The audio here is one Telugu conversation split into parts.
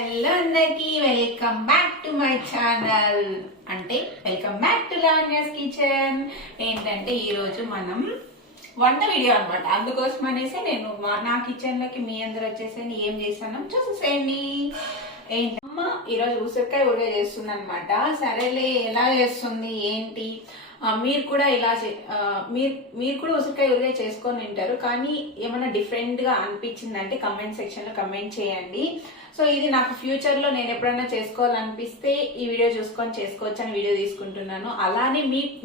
హలో అందరికి welcome back to my channel. అంటే welcome back to Lavanya's kitchen. ఏంటంటే ఈరోజు మనం వంట వీడియో అనమాట. అందుకోసం అనేసి నేను నా కిచెన్ లోకి మీ అందరు వచ్చేసి ఏం చేశాను చూసేసేయండి. ఏంటమ్మా ఈరోజు ఉసిరికాయ ఊరగాయ చేస్తుంది అనమాట. సరేలే ఎలా చేస్తుంది ఏంటి, మీరు కూడా ఇలా మీరు కూడా ఉసిరికాయ ఊరగాయ చేసుకొని తింటారు, కానీ ఏమైనా డిఫరెంట్ గా అనిపించిందంటే కమెంట్ సెక్షన్ లో కమెంట్ చేయండి. సో ఇది నాకు ఫ్యూచర్ లో నేను ఎప్పుడైనా చేసుకోవాలనిపిస్తే ఈ వీడియో చూసుకొని చేసుకోవచ్చు అని వీడియో తీసుకుంటున్నాను. అలానే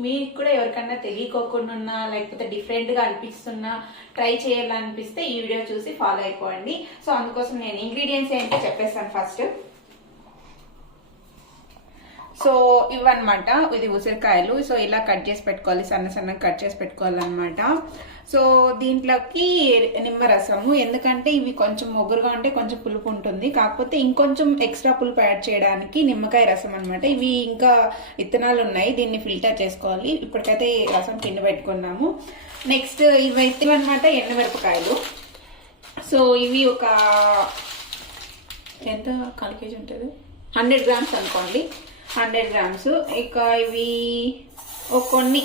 మీకు కూడా ఎవరికన్నా తెలియకోకుండా లేకపోతే డిఫరెంట్ గా అనిపిస్తున్నా ట్రై చేయాలనిపిస్తే ఈ వీడియో చూసి ఫాలో అయిపోండి. సో అందుకోసం నేను ఇంగ్రీడియంట్స్ ఏంటో చెప్పేస్తాను ఫస్ట్. సో ఇవన్నమాట, ఇది ఉసిరికాయలు. సో ఇలా కట్ చేసి పెట్టుకోవాలి, సన్న సన్నగా కట్ చేసి పెట్టుకోవాలన్నమాట. సో దీంట్లోకి నిమ్మరసము, ఎందుకంటే ఇవి కొంచెం మొగ్గురుగా ఉంటే కొంచెం పులుపు ఉంటుంది, కాకపోతే ఇంకొంచెం ఎక్స్ట్రా పులుపు యాడ్ చేయడానికి నిమ్మకాయ రసం అనమాట. ఇవి ఇంకా విత్తనాలు ఉన్నాయి, దీన్ని ఫిల్టర్ చేసుకోవాలి. ఇప్పటికైతే రసం కింద పెట్టుకున్నాము. నెక్స్ట్ ఇవైతే అనమాట ఎండుమిరపకాయలు. సో ఇవి ఒక ఎంత 1 kg ఉంటుంది, 100 grams అనుకోండి, 100 grams. ఇక ఇవి కొన్ని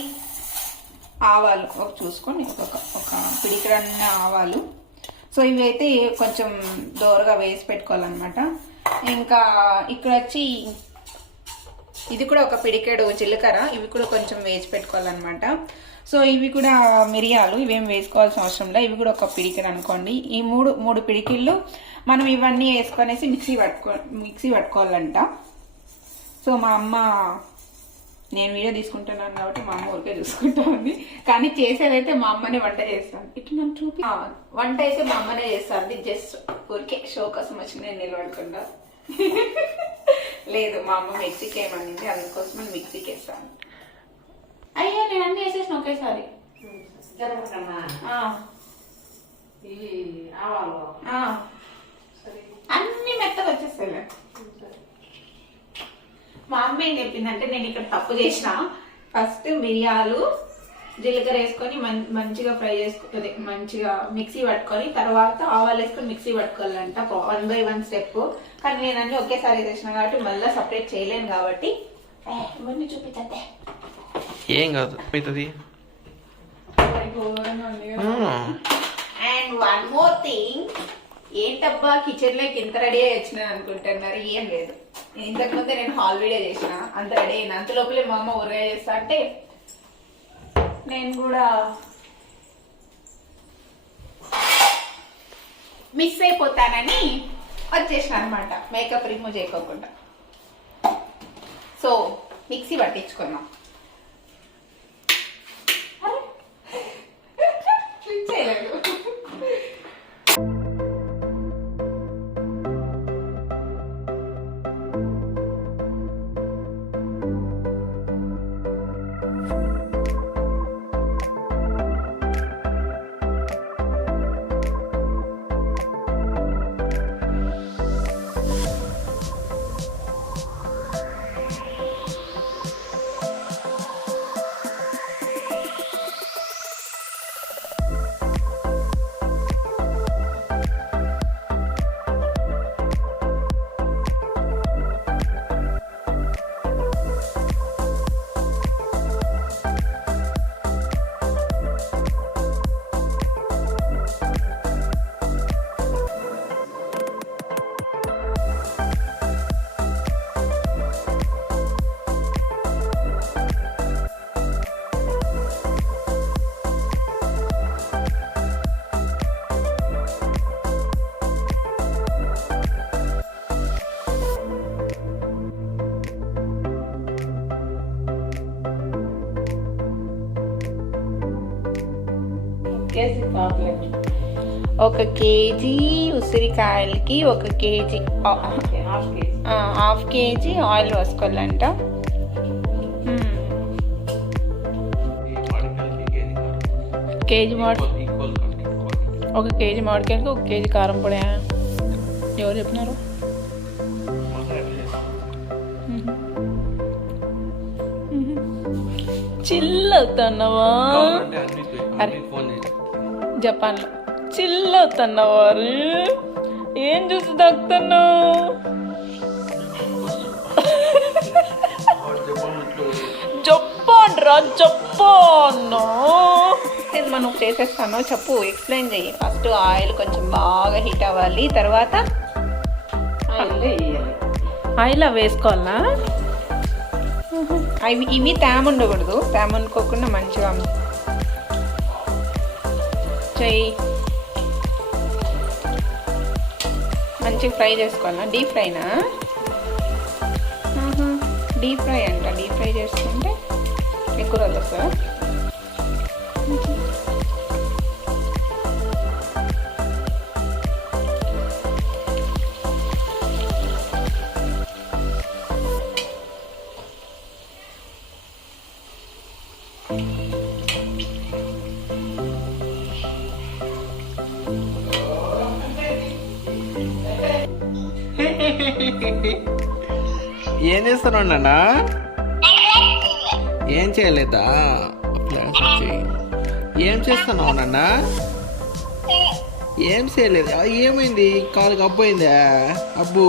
ఆవాలు చూసుకొని ఒక పిడికరన్న ఆవాలు. సో ఇవి అయితే కొంచెం దోరగా వేసి పెట్టుకోవాలన్నమాట. ఇంకా ఇక్కడ వచ్చి ఇది కూడా ఒక పిడికెడు జీలకర్ర, ఇవి కూడా కొంచెం వేసి పెట్టుకోవాలన్నమాట. సో ఇవి కూడా మిరియాలు, ఇవేం వేసుకోవాల్సిన అవసరం లేదు, ఇవి కూడా ఒక పిడికెడు అనుకోండి. ఈ మూడు పిడికిళ్ళు మనం ఇవన్నీ వేసుకొనేసి మిక్సీ పట్టుకోవాలంట. సో మా అమ్మ, నేను వీడియో తీసుకుంటున్నాను కాబట్టి మా అమ్మ ఊరికే చూసుకుంటా ఉంది, కానీ చేసేదైతే మా అమ్మనే వంట చేస్తాను. ఇటు నన్ను చూపి వంట అయితే మా అమ్మనే చేస్తాను, జస్ట్ ఊరికే షో కోసం వచ్చి నేను నిలబడకుండా. లేదు, మా అమ్మ మిక్సీకి ఏమనింది, అందుకోసం నేను మిక్సీకి వేస్తాను. అయ్యా నేను అన్ని వేసేసిన ఒకేసారి. అన్ని మెత్తగా వచ్చేస్తాయి. మా అమ్మ ఏం చెప్పిందంటే, నేను ఇక్కడ తప్పు చేసిన, ఫస్ట్ మిరియాలు జీలకర్ర వేసుకొని మంచిగా ఫ్రై చేసుకుంటుంది, మంచిగా మిక్సీ పట్టుకొని తర్వాత ఆవాలు వేసుకొని మిక్సీ పట్టుకోవాలంట, 1 by 1 స్టెప్. కానీ నేను అన్ని ఒకేసారి చేసిన కాబట్టి మళ్ళీ సపరేట్ చేయలేను కాబట్టి ఇవన్నీ చూపించే ఏం కాదు. అండ్ వన్ మోర్ థింగ్, ఏంటబ్బా కిచెన్ లోకి ఇంత రెడీ అయ్యి వచ్చినా అనుకుంటున్నారు, ఏం లేదు. ఇంతకుముందే నేను హాల్ వీడియో చేసిన, అంత రెడీ అయినా. అంత లోపలే మా అమ్మ ఊరగాయ చేస్తా అంటే నేను కూడా మిస్ అయిపోతానని వచ్చేసిన అనమాట, మేకప్ రిమూవ్ చేయకోకుండా. సో మిక్సీ పట్టించుకున్నాం. ఒక కేజీ ఉసిరికాయలకి 1 kg, హాఫ్ కేజీ ఆయిల్ వేసుకోవాలంట. కేజీ ఒక కేజీ మామిడికాయలకి 1 kg కారం పొడి. ఎవరు చెప్పినారు? చిల్ అవుతున్నావా? జపాన్లో చిల్ అవుతున్నావారు, ఏం చూసి దగ్గుతున్నావు? రాజు చెప్పు. మనం చేసేస్తాను, చెప్పు, ఎక్స్ప్లెయిన్ చెయ్యి. ఫస్ట్ ఆయిల్ కొంచెం బాగా హీట్ అవ్వాలి, తర్వాత ఆయిల్ వేసుకోవాలా? ఇవి తేమ ఉండకూడదు, తేమ అనుకోకుండా మంచిగా చెయ్యి. మంచిగా ఫ్రై చేసుకోవాలా? డీప్ ఫ్రైనా? డీప్ ఫ్రై అంట. డీప్ ఫ్రై చేసుకుంటే ఎక్కువ రోజు వస్తుందా? ఏం చేస్తున్నావు నాన్న? ఏం చేయలేదా? ఏం చేస్తున్నావు నాన్న? ఏం చేయలేదా? ఏమైంది? కాలు కబ్బోయిందా? అబ్బు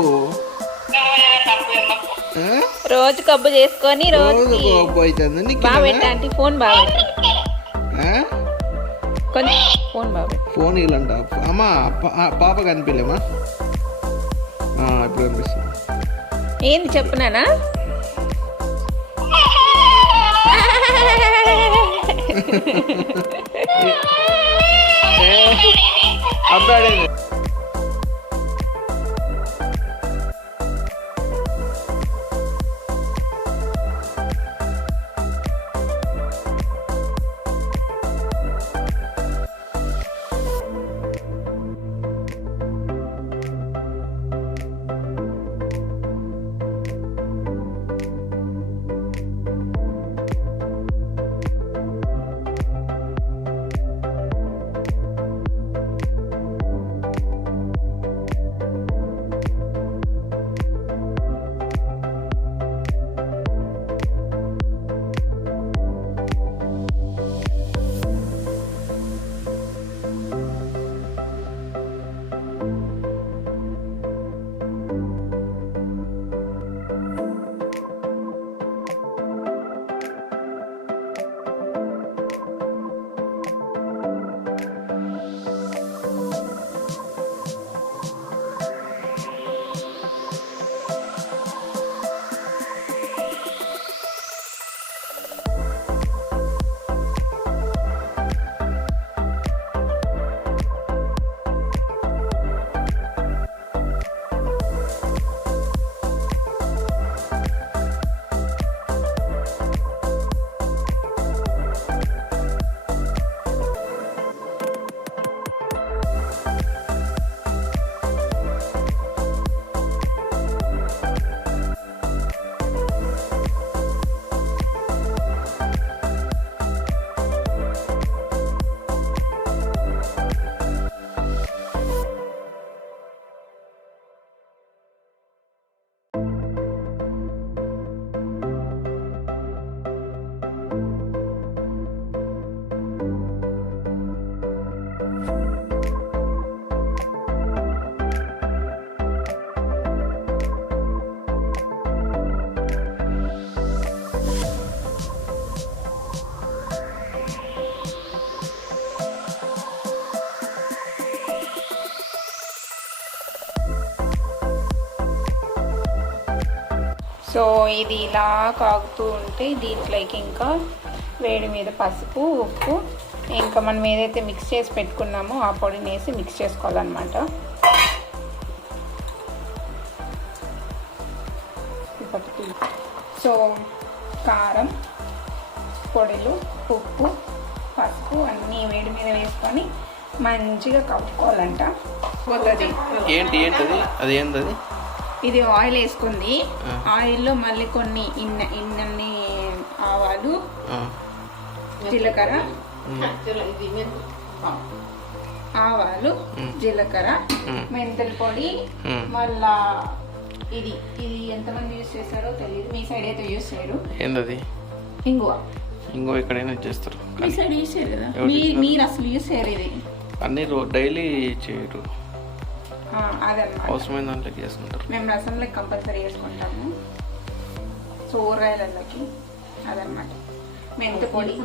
రోజు కబ్బు చేసుకొని రోజు కబ్బు అవుతుంది నీకు. బాగా ఫోన్ బాగా ఫోన్ బాగా ఫోన్ ఇలాంట. అమ్మా పాప కనిపించలేమా? ఇప్పుడు కనిపిస్తుంది. ఏంది చెప్పునానా? అబ్బాయి సో ఇది ఇలా కాగుతూ ఉంటే దీంట్లోకి ఇంకా వేడి మీద పసుపు, ఉప్పు, ఇంకా మనం ఏదైతే మిక్స్ చేసి పెట్టుకున్నామో ఆ పొడిని వేసి మిక్స్ చేసుకోవాలన్నమాట. సో కారం, పొడిలు, ఉప్పు, పసుపు అన్నీ వేడి మీద వేసుకొని మంచిగా కలుపుకోవాలంట. పోతుంది. ఏంటి ఏంటది? అది ఏంటది? ఇది ఆయిల్ వేసుకుంది. ఆయిల్లో మళ్ళీ కొన్ని ఇన్ని ఆవాలు, జీలకర్ర, ఆవాలు, జీలకర్ర, మెంతుల పొడి, మళ్ళా ఇది ఎంతమంది యూజ్ చేస్తారో తెలియదు, మీ సైడ్ అయితే యూజ్ చేయరు. ఏంటది? ఇంగువ. ఇంగువ ఎక్కడైనా చేస్తారు, మీ సైడ్ యూజ్ చేయరు కదా, మీరు అసలు యూజ్ చేయరు. ఇది అన్ని డైలీ చేయరు, అదన్నమాట. అవసరమైన దాంట్లోకి చేసుకుంటారు. మేము రసంలో కంపల్సరీ వేసుకుంటాము, సో ఊరగాయలకి అదనమాట. మెంతి పొడి,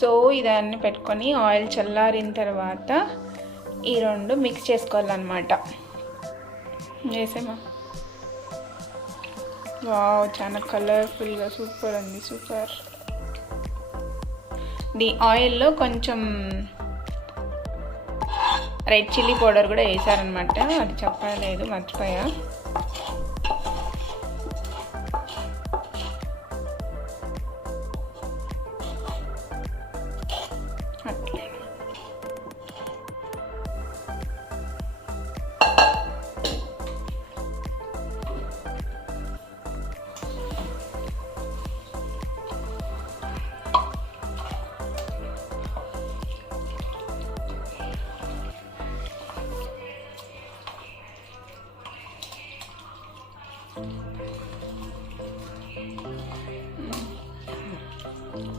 సో ఇదాన్ని పెట్టుకొని ఆయిల్ చల్లారిన తర్వాత ఈ రెండు మిక్స్ చేసుకోవాలన్నమాట. చేసేమా వావ్, చాలా కలర్ఫుల్గా సూపర్ ఉంది, సూపర్. ఆయిల్లో కొంచెం రెడ్ చిల్లీ పౌడర్ కూడా వేసారనమాట, అది చెప్పలేదు, మర్చిపోయా. అట్లా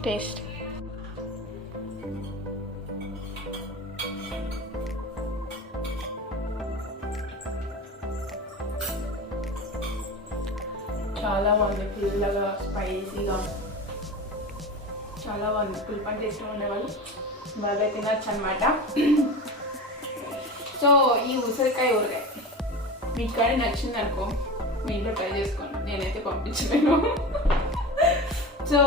టేస్ట్. చాలా బాగుంది, పుల్లగా స్పైసీగా చాలా బాగుంది. పులిపంటే ఇష్టం ఉండేవాళ్ళు బాగా తినచ్చు అనమాట. సో ఈ ఉసిరికాయ ఊరగాయ మీకు కానీ నచ్చింది అనుకో, మీ ఇంట్లో ట్రై చేసుకోండి, నేనైతే పంపించలేను. సో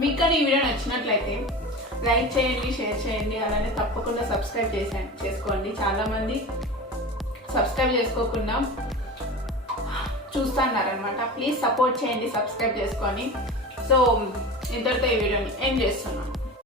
మీకు కానీ ఈ వీడియో నచ్చినట్లయితే లైక్ చేయండి, షేర్ చేయండి, అలానే తప్పకుండా సబ్స్క్రైబ్ చేసుకోండి. చాలామంది సబ్స్క్రైబ్ చేసుకోకుండా చూస్తున్నారనమాట. ప్లీజ్ సపోర్ట్ చేయండి, సబ్స్క్రైబ్ చేసుకొని. సో ఇంతటితో ఈ వీడియోని ఏం చేస్తున్నాం.